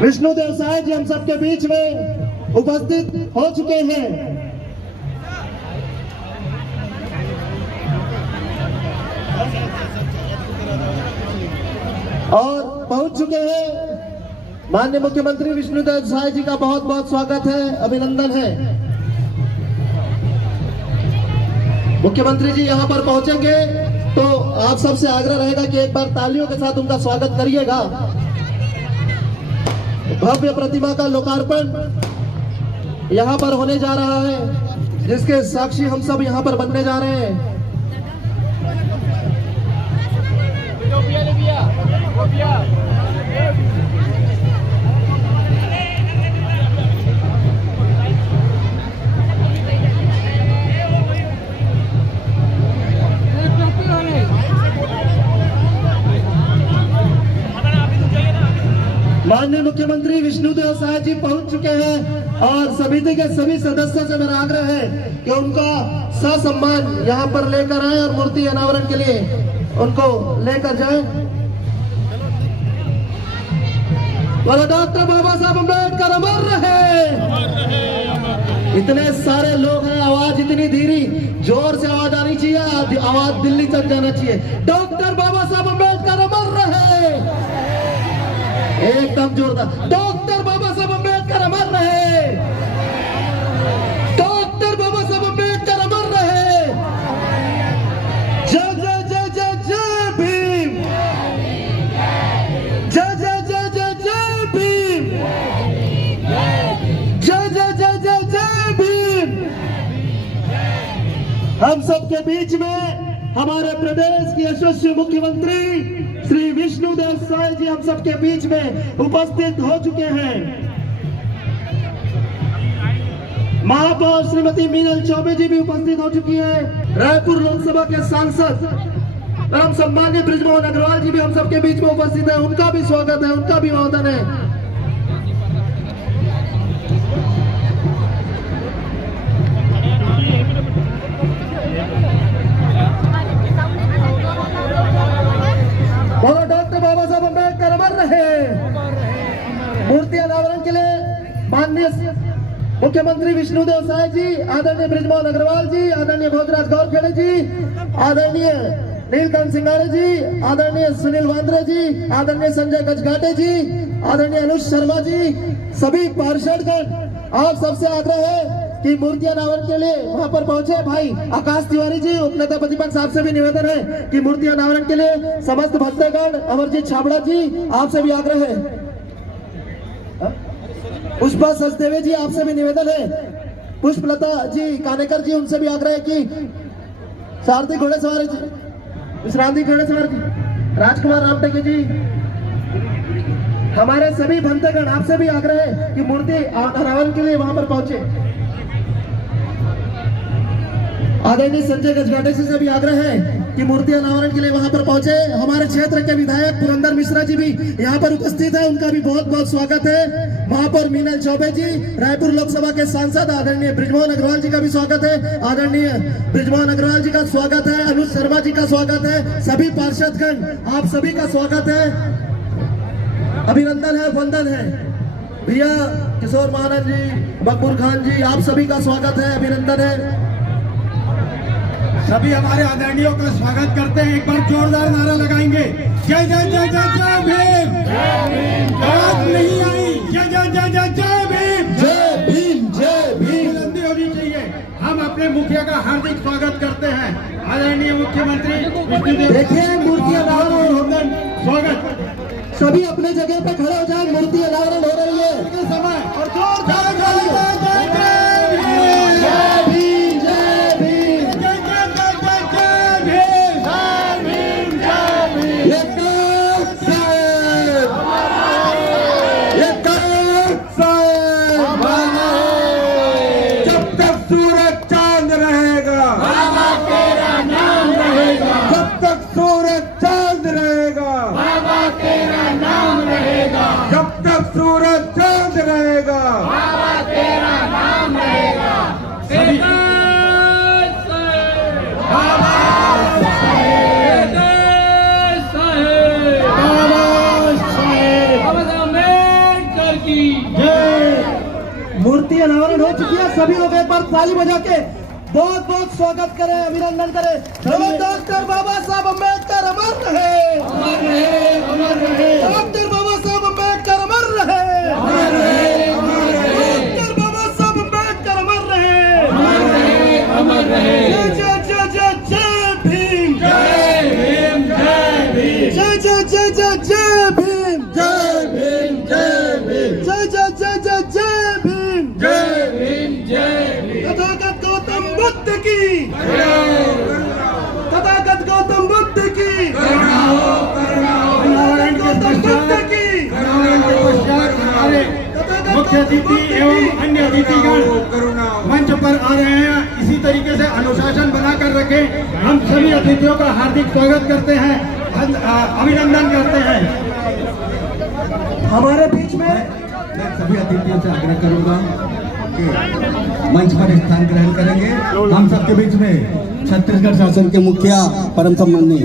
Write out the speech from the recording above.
विष्णुदेव साय जी हम सबके बीच में उपस्थित हो चुके हैं और पहुंच चुके हैं। माननीय मुख्यमंत्री विष्णुदेव साय जी का बहुत बहुत स्वागत है, अभिनंदन है। मुख्यमंत्री जी यहां पर पहुंचेंगे तो आप सबसे आग्रह रहेगा कि एक बार तालियों के साथ उनका स्वागत करिएगा। भव्य प्रतिमा का लोकार्पण यहां पर होने जा रहा है, जिसके साक्षी हम सब यहां पर बनने जा रहे हैं। माननीय मुख्यमंत्री विष्णुदेव साय जी पहुंच चुके हैं और समिति के सभी सदस्यों से मेरा आग्रह है कि उनका ससम्मान यहां पर लेकर आए और मूर्ति अनावरण के लिए उनको लेकर जाएं। बोलो डॉक्टर बाबा साहब अम्बेडकर अमर रहे। इतने सारे लोग हैं, आवाज इतनी धीरी, जोर से आवाज आनी चाहिए, आवाज दिल्ली तक जाना चाहिए। डॉक्टर बाबा साहब अम्बेडकर अमर रहे, एकदम जोरदार। डॉक्टर बाबा साहब अम्बेडकर अमर रहे, डॉक्टर बाबा साहब अम्बेडकर अमर रहे। जय जय जय जय जय भीम, जय जय जय जय जय भीम, जय जय जय जय जय भीम। हम सबके बीच में हमारे प्रदेश की यशस्वी मुख्यमंत्री श्री विष्णुदेव साय जी हम सबके बीच में उपस्थित हो चुके हैं। महापौर श्रीमती मीनल चौबे जी भी उपस्थित हो चुकी है। रायपुर लोकसभा के सांसद एवं सम्मानीय बृजमोहन अग्रवाल जी भी हम सबके बीच में उपस्थित है। उनका भी स्वागत है, उनका भी अभिवादन है। बोलो डॉक्टर बाबा साहब अम्बेडकर अमर रहे। मूर्ति अनावरण के लिए माननीय मुख्यमंत्री विष्णुदेव साय जी, आदरणीय बृजमोहन अग्रवाल जी, आदरणीय भोजराज गौरखेड़े जी, आदरणीय नीलकंठ सिंगारे जी, आदरणीय सुनील वांद्रे जी, आदरणीय संजय गजघाटे जी, आदरणीय अनुज शर्मा जी, सभी पार्षदगण, आप सबसे आग्रह है कि मूर्ति अनावरण के लिए वहां पर पहुंचे। भाई आकाश तिवारी जी, उपनेता प्रतिपक्ष, आपसे भी निवेदन है कि मूर्ति अनावरण के लिए समस्त भक्तगण, अमरजीत छाबड़ा जी, आपसे भी आग्रह है। पुष्पा सचदेवे जी, आपसे भी निवेदन है। पुष्पलता जी कानेकर जी, उनसे भी आग्रह है कि सारथी घोड़ेसवार जी, विश्रांति घोड़ेसवार जी, राजकुमार रामटेके जी, हमारे सभी भक्तगण, आपसे भी आग्रह है कि मूर्ति अनावरण के लिए वहां पर पहुंचे। आदरणीय संजय गजघाटे से भी आग्रह है कि मूर्ति अनावरण के लिए वहां पर पहुंचे। हमारे क्षेत्र के विधायक पुरंदर मिश्रा जी भी यहां पर उपस्थित है, उनका भी बहुत बहुत स्वागत है। महापौर मीनल चौबे जी, रायपुर लोकसभा के सांसद आदरणीय बृजमोहन अग्रवाल जी का भी स्वागत है। आदरणीय बृजमोहन अग्रवाल जी का स्वागत है, अनुज शर्मा जी का स्वागत है, सभी पार्षदगण, आप सभी का स्वागत है, अभिनंदन है, वंदन है। भैया किशोर महानंद जी, मकबूल खान जी, आप सभी का स्वागत है, अभिनंदन है। सभी हमारे आदरणीयों का स्वागत करते हैं। एक बार जोरदार नारा लगाएंगे, जय जय जय जय जय भीम। बात नहीं आई, जय जय जय जय जय भीम, जय भीम, जय भीम। बुलंदी होनी चाहिए। हम अपने मुखिया का हार्दिक स्वागत करते हैं, आदरणीय मुख्यमंत्री विष्णुदेव। देखिए मूर्ति अनावरण होकर स्वागत, सभी अपने जगह पे खड़े हो जाए। मूर्ति अनावरण हो रही है समय और जोरदार सूरज की जय। मूर्ति अनावरण हो चुकी है। सभी लोग एक बार ताली बजा के बहुत बहुत स्वागत करें, अभिनंदन करें। डॉक्टर बाबा साहब अम्बेडकर अमर रहे, अमर रहे, अमर रहे, डॉक्टर बाबा साहब अम्बेडकर अमर रहे, अमर रहे, अमर रहे, डॉक्टर बाबा साहब अम्बेडकर अमर रहे, अमर रहे, अमर रहे। जय जय जय जय जय भीम, जय भीम, जय भीम, जय जय जय जय जय भीम, जय भीम, जय भीम, जय जय जय जय जय भीम, जय भीम, जय भीम। तथागत गौतम बुद्ध की, तथागत गौतम बुद्ध की, अनावरण के पश्चात हमारे मुख्य अतिथि एवं अन्य अतिथिगण मंच पर आ रहे हैं। इसी तरीके से अनुशासन बनाकर रखें। हम सभी अतिथियों का हार्दिक स्वागत करते हैं, अभिनंदन करते हैं। हमारे बीच में मैं सभी अतिथियों से आग्रह करूंगा कि मंच पर स्थान ग्रहण करेंगे। हम सबके बीच में छत्तीसगढ़ शासन के मुखिया परम सम्माननीय